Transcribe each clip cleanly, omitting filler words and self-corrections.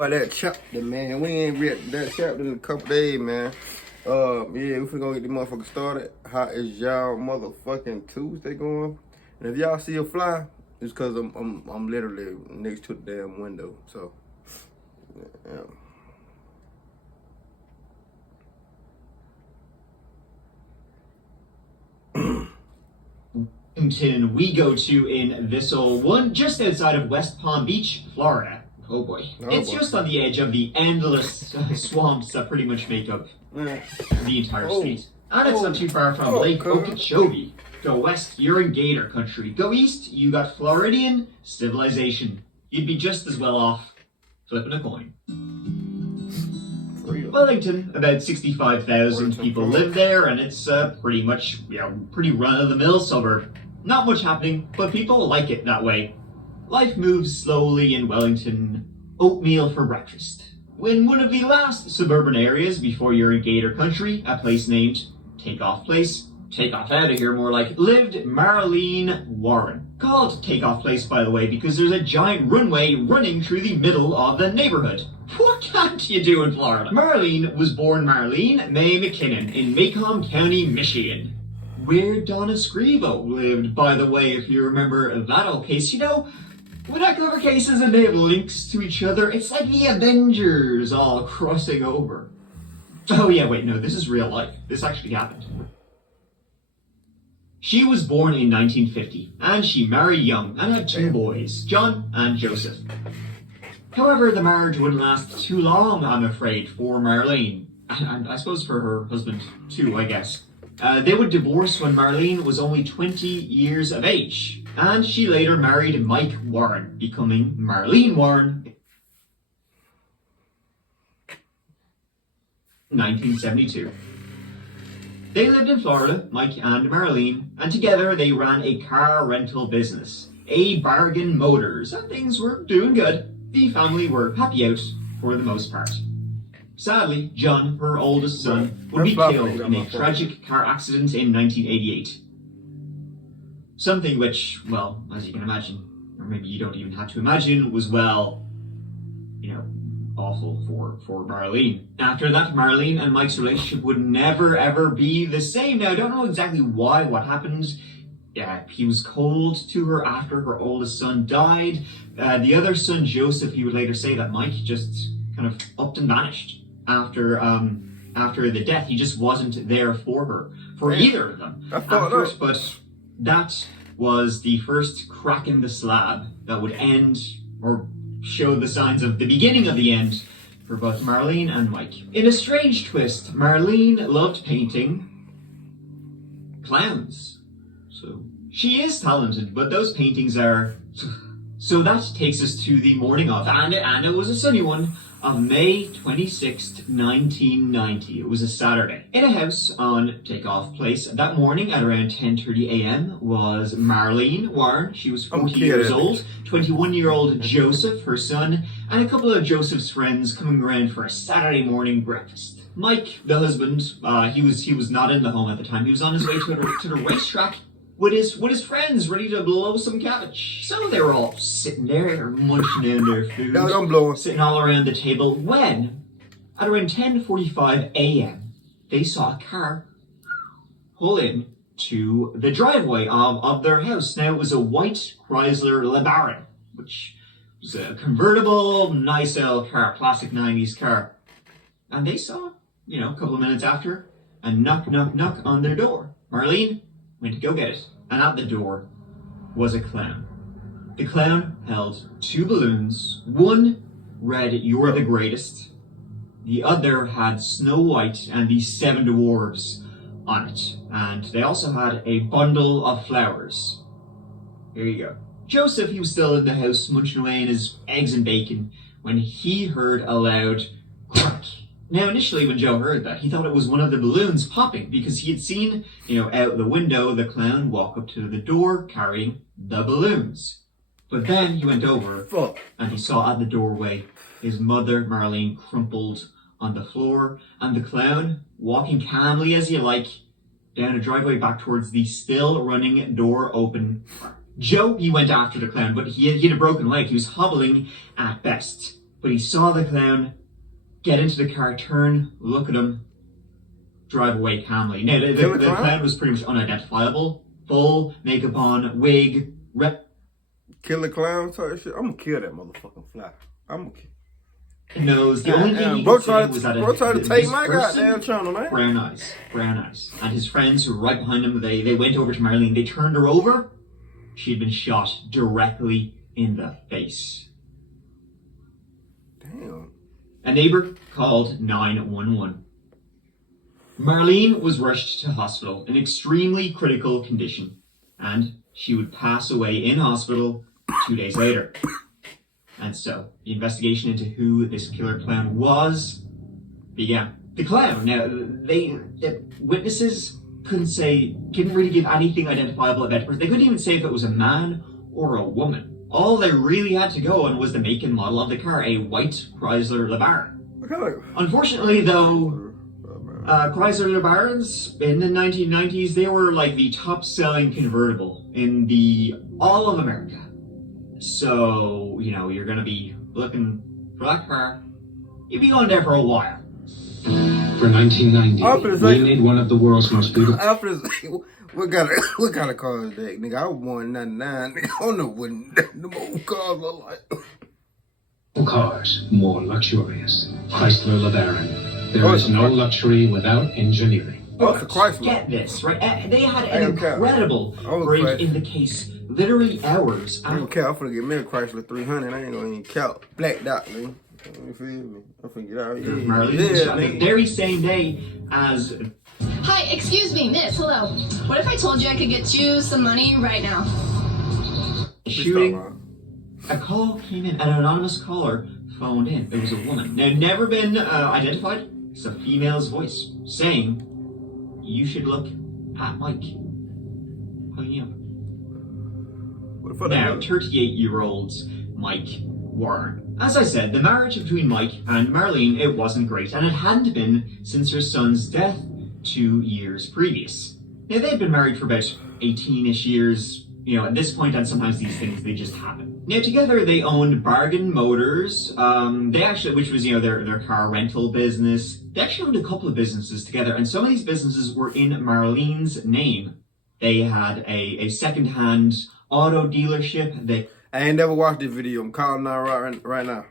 By that chapter, man. We ain't read that chapter in a couple days, man. Yeah, we finna go get the motherfucker started. How is y'all motherfucking Tuesday going? And if y'all see a fly, it's cause I'm literally next to the damn window. So yeah. We go to in this old one just outside of West Palm Beach, Florida. Oh boy. It's just on the edge of the endless swamps that pretty much make up the entire state. And it's not too far from Lake Okeechobee. Go west, you're in Gator country. Go east, you got Floridian civilization. You'd be just as well off flipping a coin. Wellington, about 65,000 people live there, and it's pretty much, pretty run-of-the-mill suburb. Not much happening, but people like it that way. Life moves slowly in Wellington. Oatmeal for breakfast. In one of the last suburban areas before you're in Gator country, a place named Takeoff Place. Takeoff out of here, more like, lived Marlene Warren. Called Takeoff Place, by the way, because there's a giant runway running through the middle of the neighborhood. What can't you do in Florida? Marlene was born Marlene May McKinnon in Macomb County, Michigan. Where Donna Scrivo lived, by the way, if you remember that old case. When I cover cases and they have links to each other, it's like the Avengers all crossing over. Oh yeah, wait, no, this is real life. This actually happened. She was born in 1950, and she married young and had two boys, John and Joseph. However, the marriage wouldn't last too long, I'm afraid, for Marlene. And I suppose for her husband, too, I guess. They would divorce when Marlene was only 20 years of age, and she later married Mike Warren, becoming Marlene Warren in 1972. They lived in Florida, Mike and Marlene, and together they ran a car rental business, A Bargain Motors, and things were doing good. The family were happy out for the most part. Sadly, John, her oldest son, would be killed in a tragic car accident in 1988. Something which, well, as you can imagine, or maybe you don't even have to imagine, was, well, awful for Marlene. After that, Marlene and Mike's relationship would never ever be the same. Now, I don't know exactly what happened. He was cold to her after her oldest son died. The other son, Joseph, he would later say that Mike just kind of upped and vanished after the death. He just wasn't there for her, for either of them. But that was the first crack in the slab that would end, or show the signs of the beginning of the end, for both Marlene and Mike. In a strange twist, Marlene loved painting clowns. So she is talented, but those paintings are... So that takes us to the morning of, and it was a sunny one, of May 26th, 1990. It was a Saturday. In a house on Takeoff Place that morning at around 10:30 a.m. was Marlene Warren. She was 40 years old, 21-year-old Joseph, her son, and a couple of Joseph's friends coming around for a Saturday morning breakfast. Mike, the husband, he was not in the home at the time. He was on his way to the racetrack with his friends, ready to blow some cabbage. So they were all sitting there, munching down their food, sitting all around the table, when, at around 10:45 a.m., they saw a car pull in to the driveway of their house. Now, it was a white Chrysler LeBaron, which was a convertible, nice old car, classic 90s car. And they saw, a couple of minutes after, a knock on their door. Marlene went to go get it, and at the door was a clown. The clown held two balloons. One read, "You're the greatest." The other had Snow White and the Seven Dwarfs on it. And they also had a bundle of flowers. Here you go. Joseph, he was still in the house munching away on his eggs and bacon when he heard a loud crack. Now, initially, when Joe heard that, he thought it was one of the balloons popping, because he had seen, out the window, the clown walk up to the door carrying the balloons. But then he went over, and he saw at the doorway his mother, Marlene, crumpled on the floor, and the clown, walking calmly as you like, down a driveway back towards the still running door open. Joe, he went after the clown, but he had a broken leg. He was hobbling at best. but he saw the clown get into the car, turn, look at him, drive away calmly. Now, the clown was pretty much unidentifiable. Full makeup on, wig, Killer clown type shit. I'm gonna kill that motherfucking fly. I'm gonna kill. Nose. The only thing he bro could say was that tried to take my person, goddamn channel, man. Brown eyes. And his friends who were right behind him, they went over to Marlene. They turned her over. She had been shot directly in the face. Damn. A neighbor called 911. Marlene was rushed to hospital in extremely critical condition, and she would pass away in hospital 2 days later. And so, the investigation into who this killer clown was began. The clown, now, the witnesses couldn't really give anything identifiable about the person. They couldn't even say if it was a man or a woman. All they really had to go on was the make and model of the car, a white Chrysler LeBaron. Unfortunately, though, Chrysler LeBarons in the 1990s, they were like the top-selling convertible in all of America. So, you know, you're gonna be looking for that car. You'll be going there for a while. For 1990, we made one of the world's most beautiful. What kind of car is that, nigga? I was born in 99. Nigga, I don't know what the old cars look like. Cars, more luxurious. Chrysler LeBaron. There is no luxury without engineering. Oh, it's a Chrysler. Get this, right? They had an incredible break in the case. Literally hours. I don't care. I'm finna get me a Chrysler 300. I ain't gonna even count. Black dot, nigga. You feel me? I'm finna get out here. Marlene, the very same day as... Hi, excuse me, miss, hello. What if I told you I could get you some money right now? Shooting. A call came in. An anonymous caller phoned in. It was a woman. Now, never been identified. It's a female's voice saying, "You should look at Mike." How you know? Now, 38-year-old Mike Warren. As I said, the marriage between Mike and Marlene, it wasn't great, and it hadn't been since her son's death 2 years previous. Now, they'd been married for about 18-ish years, you know, at this point, and sometimes these things, they just happen. Now, together, they owned Bargain Motors, which was, you know, their car rental business. They actually owned a couple of businesses together, and some of these businesses were in Marlene's name. They had a second-hand auto dealership. I ain't never watched this video. I'm calling now right now.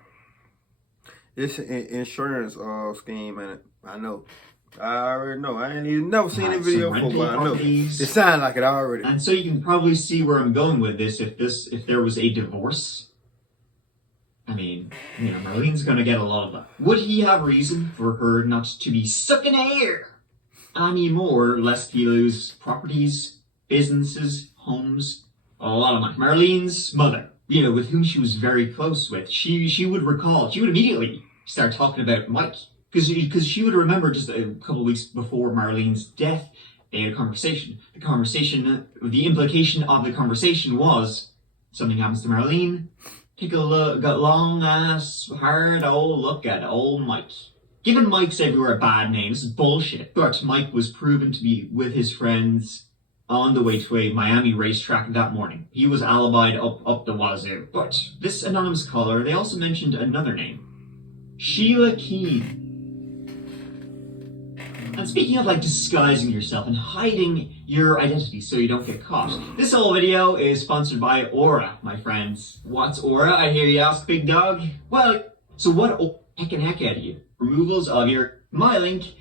It's an insurance scheme, and I know. I already know. I ain't even never seen the video before, but I know. It sounds like it already. And so you can probably see where I'm going with this. If there was a divorce, I mean, you know, Marlene's gonna get a lot of that. Would he have reason for her not to be sucking air anymore, lest he lose properties, businesses, homes, a lot of money? Marlene's mother, you know, with whom she was very close with, she would immediately start talking about Mike. Because she would remember just a couple of weeks before Marlene's death, they had a conversation. The implication of the conversation was, something happens to Marlene, take a look, got long ass, hard old look at old Mike. Giving Mike's everywhere a bad name, this is bullshit. But Mike was proven to be with his friends on the way to a Miami racetrack that morning. He was alibied up the wazoo. But this anonymous caller, they also mentioned another name. Sheila Keane. And speaking of like disguising yourself and hiding your identity so you don't get caught, this whole video is sponsored by Aura, my friends. What's Aura, I hear you ask, big dog? Well, so what heck out of you? Removals of your MyLink.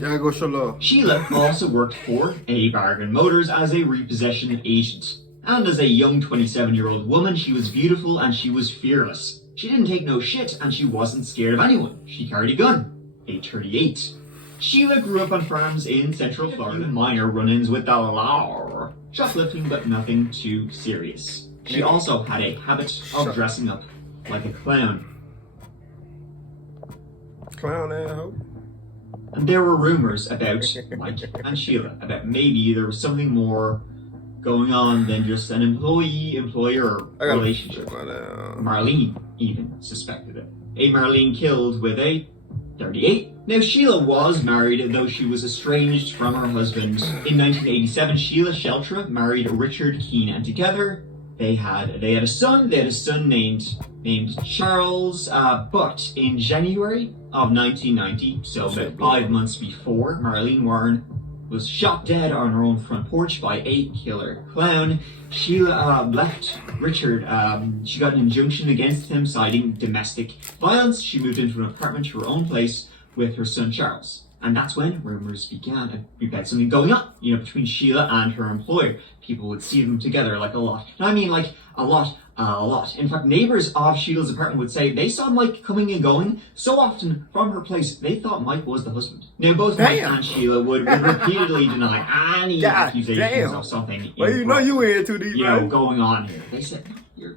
Yeah, go show love. Sheila also worked for Bargain Motors as a repossession agent. And as a young 27-year-old woman, she was beautiful and she was fearless. She didn't take no shit and she wasn't scared of anyone. She carried a gun. A 38. Sheila grew up on farms in Central Florida. Minor run-ins with the law. Shoplifting, but nothing too serious. She also had a habit of dressing up like a clown. Clown asshole. And there were rumors about Mike and Sheila, about maybe there was something more going on than just an employee-employer relationship. Marlene even suspected it. A Marlene killed with a 38. Now, Sheila was married, though she was estranged from her husband. In 1987, Sheila Sheltra married Richard Keane, and together they had a son. They had a son named named Charles, but in January of 1990, so about 5 months before, Marlene Warren was shot dead on her own front porch by a killer clown. Sheila left Richard. She got an injunction against him citing domestic violence. She moved into an apartment to her own place with her son Charles. And that's when rumors began about something going on, between Sheila and her employer. People would see them together like a lot. And I mean like a lot. In fact, neighbors of Sheila's apartment would say they saw Mike coming and going so often from her place, they thought Mike was the husband. Now, both Mike and Sheila would repeatedly deny any accusations of something Well, you in too deep, right? going on here. They said,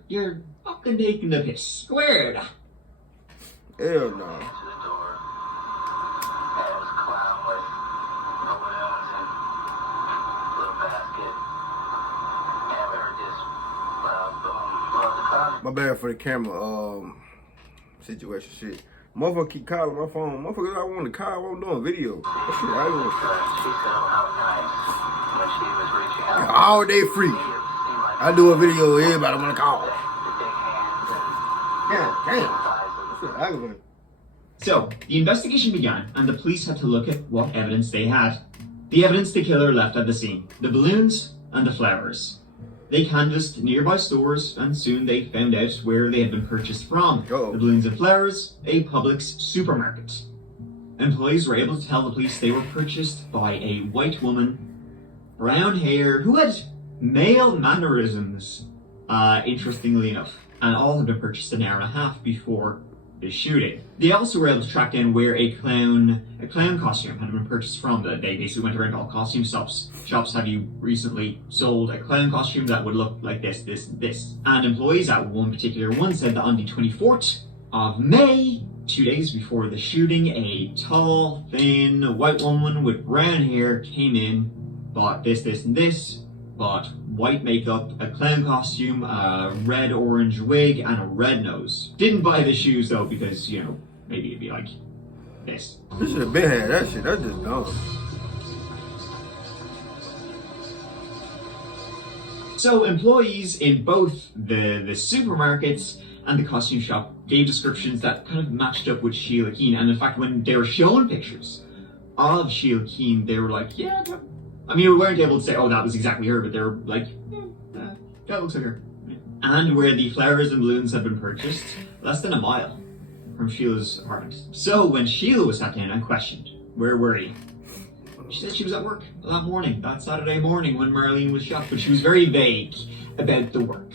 you're fucking taking the piss. Squared. Hell no. My bad for the camera situation shit. Motherfucker keep calling my phone. Motherfuckers I want to call, I'm doing video. That shit, I want all day free. I do a video, everybody want to call. Yeah, damn. So, the investigation began, and the police had to look at what evidence they had. The evidence the killer left at the scene. The balloons and the flowers. They canvassed nearby stores, and soon they found out where they had been purchased from. The balloons and flowers, a Publix supermarket. Employees were able to tell the police they were purchased by a white woman, brown hair, who had male mannerisms, interestingly enough. And all had been purchased an hour and a half before the shooting. They also were able to track down where a clown costume had been purchased from. They basically went around all costume shops. Have you recently sold a clown costume that would look like this, this, this? And employees at one particular one said that on the 24th of May, 2 days before the shooting, a tall, thin, white woman with brown hair came in, bought this, this, and this, bought white makeup, a clown costume, a red-orange wig, and a red nose. Didn't buy the shoes though because, maybe it'd be like this. This should have been had that shit. That's just dumb. So employees in both the supermarkets and the costume shop gave descriptions that kind of matched up with Sheila Keane. And in fact, when they were shown pictures of Sheila Keane, they were like, yeah, I mean, we weren't able to say, oh, that was exactly her, but they were like, that looks like her. And where the flowers and balloons had been purchased, less than a mile from Sheila's apartment. So when Sheila was sat down and questioned, where were you? She said she was at work that morning, that Saturday morning when Marlene was shot, but she was very vague about the work.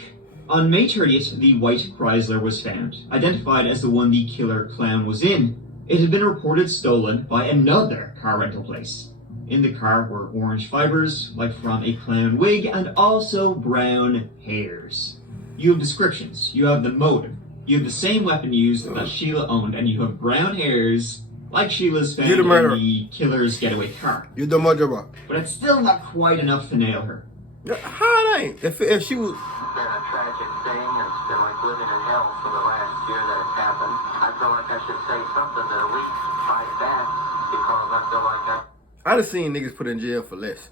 On May 30th, the white Chrysler was found, identified as the one the killer clown was in. It had been reported stolen by another car rental place. In the car were orange fibers, like from a clown wig, and also brown hairs. You have descriptions, you have the motive, you have the same weapon used that Sheila owned, and you have brown hairs, like Sheila's found in the killer's getaway car. You the murderer. But it's still not quite enough to nail her. How it ain't? If she was... It's been a tragic thing, and it's been like living in hell for the last year that it's happened. I feel like I should say something to at least fight back, because I feel like I done seen niggas put in jail for less.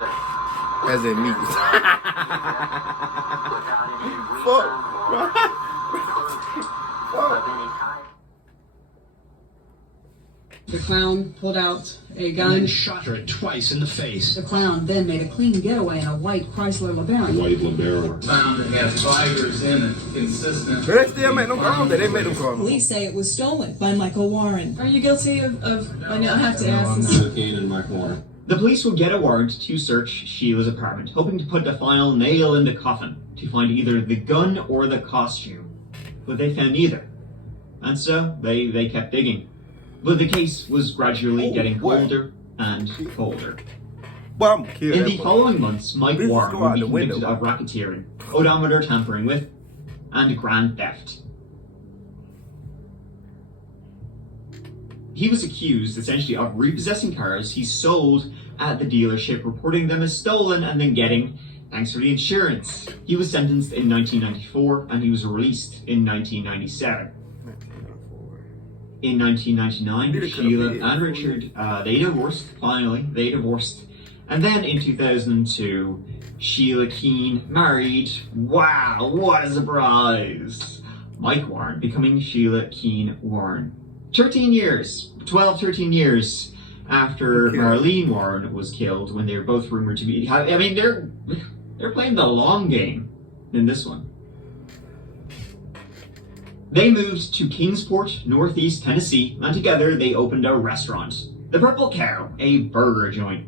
As in me. The clown pulled out a gun And shot her twice in the face. The clown then made a clean getaway in a white Chrysler LeBaron. White LeBaron. Found it has fibers in it, consistent. But they still make them call. They made them call. Police say it was stolen by Michael Warren. Are you guilty of I know I have to ask this. Sheila Keane and Mike Warren. The police would get a warrant to search Sheila's apartment, hoping to put the final nail in the coffin to find either the gun or the costume. But they found neither. And so they kept digging. But the case was gradually getting colder and colder. In the following months, Mike Warren would be convicted of racketeering, odometer tampering with, and grand theft. He was accused, essentially, of repossessing cars he sold at the dealership, reporting them as stolen, and then getting, thanks for the insurance. He was sentenced in 1994, and he was released in 1997. In 1999, Sheila and Richard, they divorced, finally, they divorced. And then in 2002, Sheila Keane married, wow, what a surprise! Mike Warren becoming Sheila Keane Warren. 13 years after Marlene Warren was killed, when they were both rumored to be. I mean, they're playing the long game in this one. They moved to Kingsport, Northeast Tennessee, and together they opened a restaurant, the Purple Cow, a burger joint.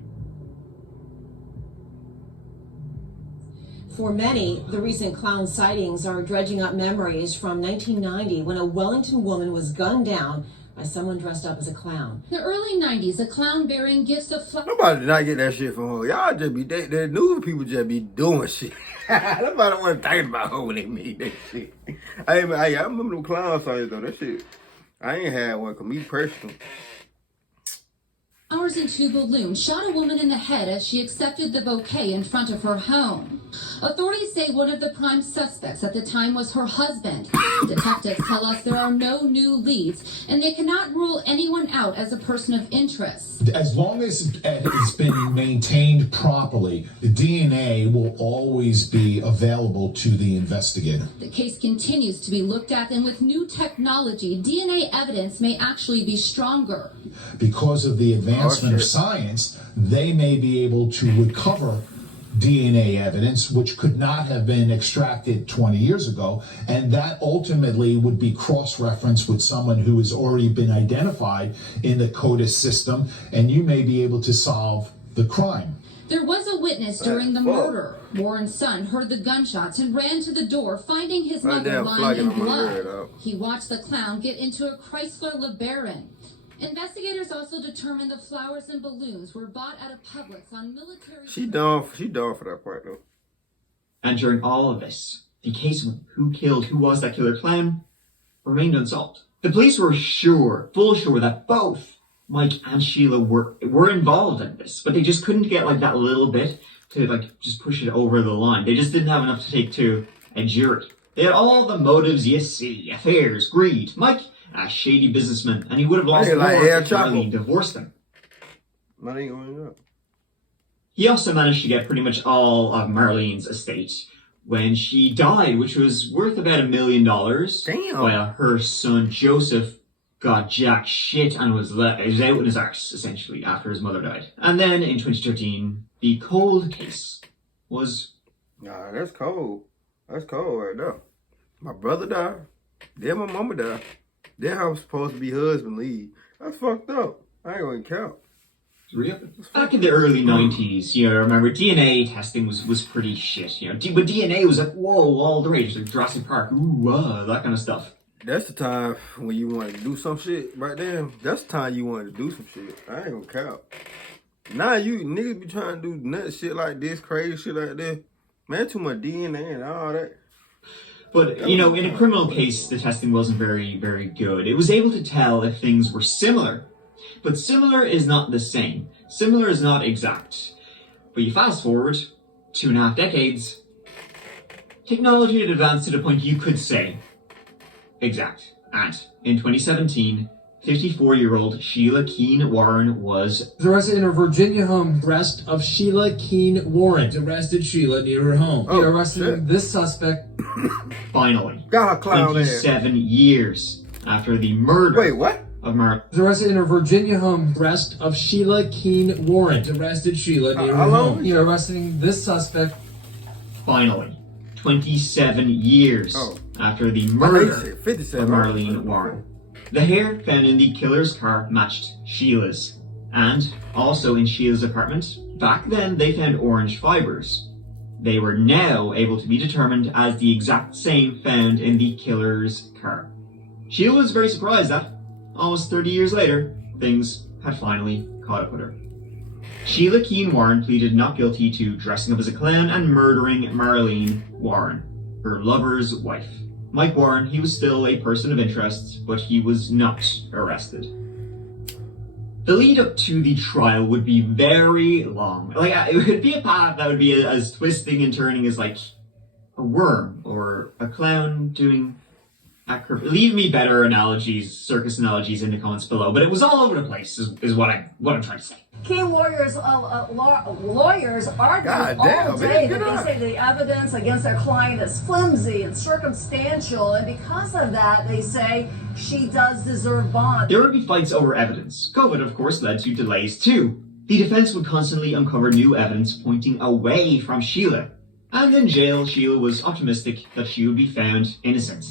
For many, the recent clown sightings are dredging up memories from 1990 when a Wellington woman was gunned down by someone dressed up as a clown. The early 90s, a clown bearing gifts of flowers. Nobody did not get that shit from her. Y'all just be, the news people just be doing shit. Nobody want to think about her when they made that shit. I remember them clown sightings though. That shit, I ain't had one, cause me personally. Flowers and two balloons shot a woman in the head as she accepted the bouquet in front of her home. Authorities say one of the prime suspects at the time was her husband. Detectives tell us there are no new leads, and they cannot rule anyone out as a person of interest. As long as it's been maintained properly, the DNA will always be available to the investigator. The case continues to be looked at, and with new technology, DNA evidence may actually be stronger. Because of the advancement of science, they may be able to recover DNA evidence which could not have been extracted 20 years ago, and that ultimately would be cross-referenced with someone who has already been identified in the CODIS system, and you may be able to solve the crime. There was a witness during the murder. Warren's son heard the gunshots and ran to the door, finding his mother lying in blood. He watched the clown get into a Chrysler LeBaron. Investigators also determined the flowers and balloons were bought at a Publix on military... She done for that part though. And during all of this, the case of who was that killer clown remained unsolved. The police were full sure that both Mike and Sheila were involved in this, but they just couldn't get like that little bit to like just push it over the line. They just didn't have enough to take to a jury. They had all the motives you see: affairs, greed. Mike, a shady businessman, and he would have lost more if Marlene divorced him. Money going up. He also managed to get pretty much all of Marlene's estate when she died, which was worth about $1 million. Damn. While her son Joseph got jack shit and was out in his arse, essentially, after his mother died. And then in 2013, the cold case was... Nah, that's cold. That's cold right now. My brother died. Then my mama died. Then I was supposed to be husband leave. That's fucked up. I ain't gonna count. Back in the early 90s, you know, remember, DNA testing was pretty shit, you know. But DNA was like, whoa, all the rage, like Jurassic Park, ooh, that kind of stuff. That's the time when you wanted to do some shit right there. That's the time you wanted to do some shit. I ain't gonna count. Now you niggas be trying to do nut shit like this, crazy shit like that. Man, too much DNA and all that. But, you know, in a criminal case, the testing wasn't very, very good. It was able to tell if things were similar. But similar is not the same. Similar is not exact. But you fast forward 2.5 decades, technology had advanced to the point you could say exact. And in 2017, 54-year-old Sheila Keane Warren was arrested in a Virginia home. Arrest of Sheila Keane Warren. Arrested Sheila near her home. Oh, arrested this suspect. Finally, got her clown 27 years after the murder. Wait, what? Of Mark. Arrested in a Virginia home. Arrest of Sheila Keane Warren. Arrested Sheila near her home. You're arresting this suspect. Finally, 27 years after the murder of Marlene Warren. The hair found in the killer's car matched Sheila's. And also in Sheila's apartment, back then they found orange fibers. They were now able to be determined as the exact same found in the killer's car. Sheila was very surprised that, almost 30 years later, things had finally caught up with her. Sheila Keane Warren pleaded not guilty to dressing up as a clown and murdering Marlene Warren, her lover's wife. Mike Warren, he was still a person of interest, but he was not arrested. The lead up to the trial would be very long. Like, it would be a path that would be as twisting and turning as, like, a worm or a clown doing acrobat. Leave me better analogies, circus analogies in the comments below, but it was all over the place, is what I'm trying to say. Keen Warriors lawyers argue all day that they say the evidence against their client is flimsy and circumstantial, and because of that, they say she does deserve bond. There would be fights over evidence. COVID, of course, led to delays too. The defense would constantly uncover new evidence pointing away from Sheila. And in jail, Sheila was optimistic that she would be found innocent.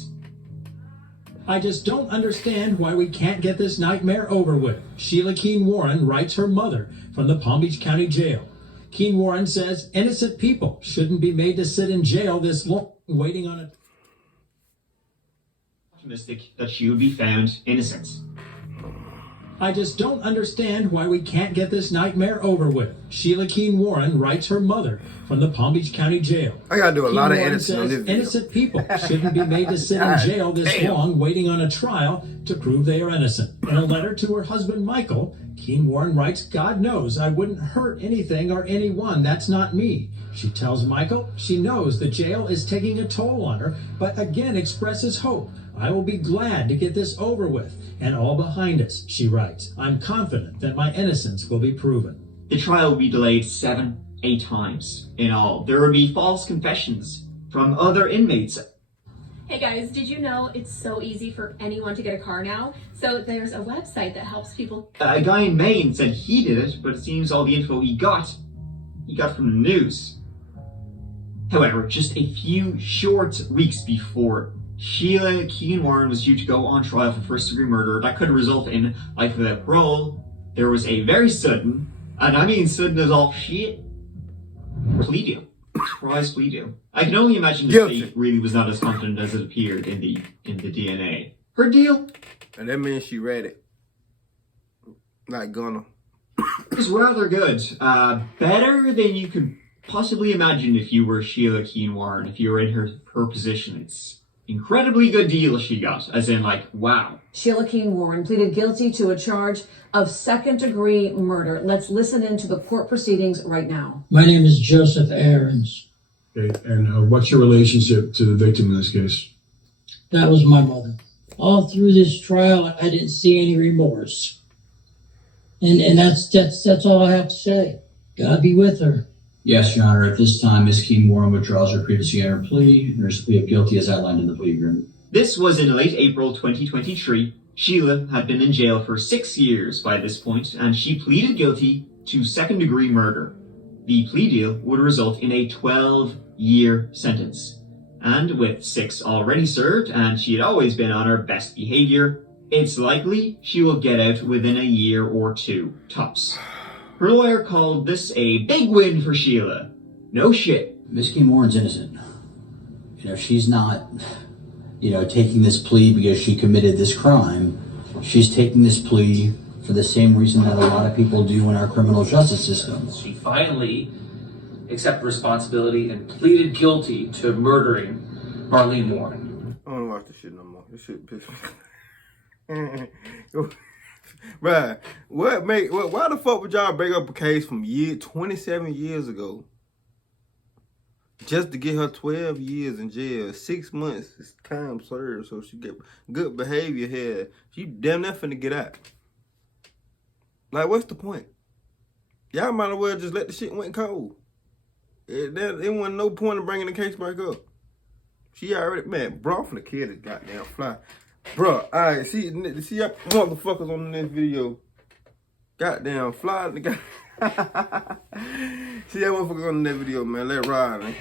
I just don't understand why we can't get this nightmare over with. Sheila Keen Warren writes her mother from the Palm Beach County Jail. Keen Warren says innocent people shouldn't be made to sit in jail this long waiting on a... Optimistic that she would be found innocent. I just don't understand why we can't get this nightmare over with. Sheila Keen Warren writes her mother from the Palm Beach County Jail. I gotta do a lot of editing says on this video. Innocent people shouldn't be made to sit in jail this long waiting on a trial to prove they are innocent. In a letter to her husband Michael, Keen Warren writes, God knows I wouldn't hurt anything or anyone. That's not me. She tells Michael she knows the jail is taking a toll on her, but again expresses hope. I will be glad to get this over with and all behind us, she writes. I'm confident that my innocence will be proven. The trial will be delayed 7-8 times in all. There will be false confessions from other inmates. Hey guys, did you know it's so easy for anyone to get a car now? So there's a website that helps people. A guy in Maine said he did it, but it seems all the info he got from the news. However, just a few short weeks before Sheila Keen Warren was due to go on trial for first-degree murder that could result in life without parole, there was a very sudden, and I mean sudden as all shit, plea deal. Surprise plea deal. I can only imagine the state really was not as confident as it appeared in the DNA. Her deal? And that means she read it. Not gonna. It was rather good. Better than you could possibly imagine if you were Sheila Keen Warren, if you were in her position. It's incredibly good deal she got, as in like, wow. Sheila Keen Warren pleaded guilty to a charge of second-degree murder. Let's listen into the court proceedings right now. My name is Joseph Aarons. Okay, and what's your relationship to the victim in this case? That was my mother. All through this trial, I didn't see any remorse. And that's all I have to say. God be with her. Yes, Your Honor. At this time, Ms. Keen Warren withdraws her previously entered plea and her plea of guilty as outlined in the plea agreement. This was in late April 2023. Sheila had been in jail for 6 years by this point, and she pleaded guilty to second-degree murder. The plea deal would result in a 12-year sentence. And with 6 already served, and she had always been on her best behavior, it's likely she will get out within a year or 2, tops. Her lawyer called this a big win for Sheila. No shit. Ms. Keen Warren's innocent. She's not, taking this plea because she committed this crime. She's taking this plea for the same reason that a lot of people do in our criminal justice system. She finally accepted responsibility and pleaded guilty to murdering Marlene Warren. I don't watch this shit no more. This shit pisses me. Bruh, why the fuck would y'all bring up a case from 27 years ago just to get her 12 years in jail, 6 months is time served, so she get good behavior here. She damn near finna get out. Like, what's the point? Y'all might as well just let the shit went cold. There wasn't no point in bringing the case back up. She already, man, bro, I'm finna kill this goddamn fly. Bro, alright, see y'all motherfuckers on this video. Goddamn fly. See y'all motherfuckers on that video, man. Let it ride, man.